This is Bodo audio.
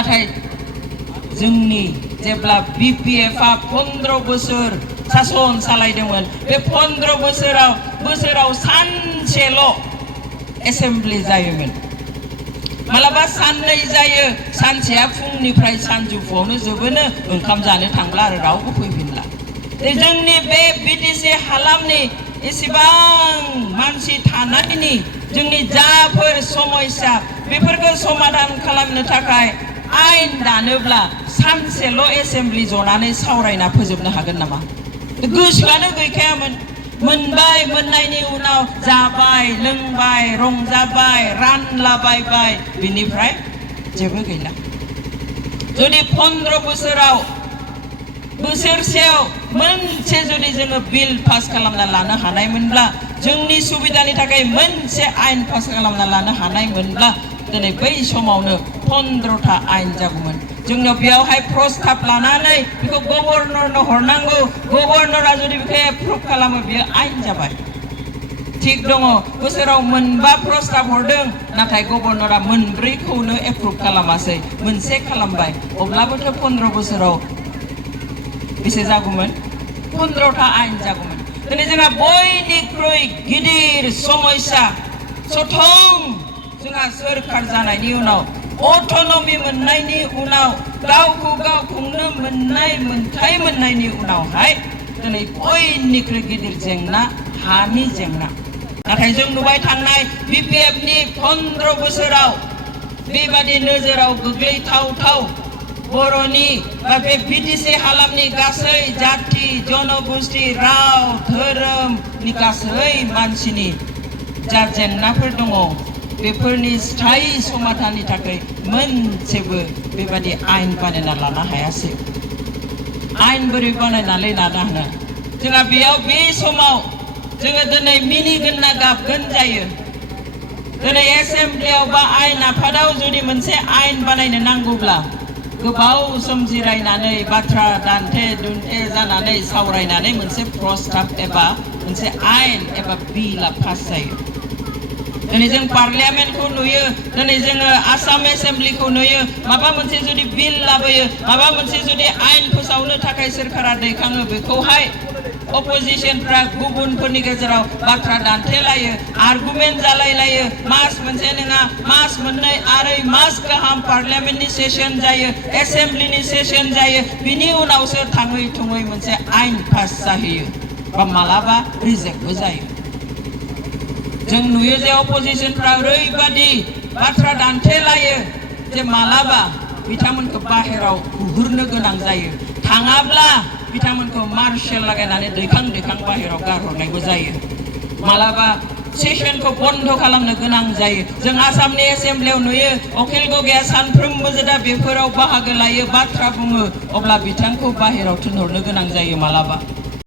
नाथाय जोंनि जेब्ला BPF-आ 15 बोसोर सासन सालायदोंमोन बे 15 बोसोराव सानसेल' एसेम्बलि जायोमोन मालाबा साननै जायो सानसेया फुंनिफ्राय सानजौफुआवनो जोबोनो ओंखाम जानो थांब्ला आरो रावबो फैफिनला जोंनि बे BTC हालामनि एसेबां मानसि थानायनि जोंनि जाफोर समस्या बेफोरखौ समाधान खालामनो थाखाय आयेन दानोब्ला सानसेल' एसेम्बलि जनानै सावरायना फोजोबनो हागोन नामा गोसोआनो गैखायामोन मोनबाय मोननायनि उनाव जाबाय लोंबाय रंजाबाय रानलाबायबाय बिनिफ्राय जेबो गैला जुदि 15 बोसोराव बोसोरसेयाव मोनसे जुदि जोङो बिल पास खालामना लानो हानायमोनब्ला जोंनि सुबिदानि थाखाय मोनसे आयेन पास खालामना लानो हानायमोनब्ला दिनै बै समावनो 15टा आयेन जागौमोन जोंनाव बेयावहाय प्रस्ताब लानानै बेखौ गभर्नरनो हरनांगौ गभर्नरा जुदि बेखौ एप्रुभ खालामो बेयो आयेन जाबाय थिग दङ बोसोराव मोनबा प्रस्ताब हरदों नाथाय गभर्नरा मोनब्रैखौनो एप्रुभ खालामासै मोनसे खालामबाय अब्लाबोथ' 15 बोसोराव बेसे जागौमोन 15टा आयेन जागौमोन दिनै जोंहा बयनिख्रुइ गिदिर समस्या सथं जोंहा सोरखार जानायनि उनाव अट'नमि मोननायनि उनाव गावखौ गाव खुंनो मोननाय मोनथाय मोननायनि उनावहाय दिनै बयनिख्रुइ गिदिर जेंना हानि जेंना नाथाय जों नुबाय थांनाय BPF-नि 15 बोसोराव बेबादि नोजोराव गोग्लैथाव बर'नि बा बे BTC हालामनि गासै जाति जनगोष्ठी राव धोरोमनि गासै मानसिनि जा जेंनाफोर दङ बेफोरनि स्थायी समाधाननि थाखाय मोनसेबो बेबादि आयेन बानायना लानो हायासै आयेन बोरै बानायनानै लानो हानो जोंहा बेयाव बे समाव जोङो दिनै मिनिगोन ना गाबगोन जायो दिनै एसेम्बलियाव बा आयेन आफादाव जुदि मोनसे आयेन बानायनो नांगौब्ला गोबाव सम जिरायनानै बाथ्रा दान्थे दुन्थे जानानै सावरायनानै मोनसे प्रस्ताब एबा मोनसे आयेन एबा बिलआ पास जायो दिनै जों पार्लियामेन्टखौ नुयो दिनै जोङो आसाम एसेम्बलिखौ नुयो माबा मोनसे जुदि बिल लाबोयो माबा मोनसे जुदि आयेन फोसावनो थाखाय सोरखारा दैखाङो बेखौहाय अपोजिशनफ्रा गुबुनफोरनि गेजेराव बाथ्रा दान्थेलायो आर्गुमेन्ट जालायलायो मास मोनसे नङा मास मोननै आरै मास गाहाम पार्लियामेन्टनि सेसन जायो एसेम्बलिनि सेसन जायो बिनि उनावसो थाङै थुङै मोनसे आयेन पास जाहैयो बा मालाबा रिजेक्टबो जायो जों नुयो जे अपोजिशनफ्रा ओरैबादि बाथ्रा दान्थेलायो जे मालाबा बिथांमोनखौ बाहेराव हुहुरनो गोनां जायो थाङाब्ला बिथांमोनखौ मार्शेल लागायनानै दैखां बाहेराव गारहरनायबो जायो मालाबा सेसनखौ बन्द खालामनो गोनां जायो जों आसामनि एसेम्बलियाव नुयो अखिल गगैया सानफ्रोमबो जेदा बेफोराव बाहागो लायो बाथ्रा बुङो अब्ला बिथांखौ बाहेराव थिनहरनो गोनां जायो मालाबा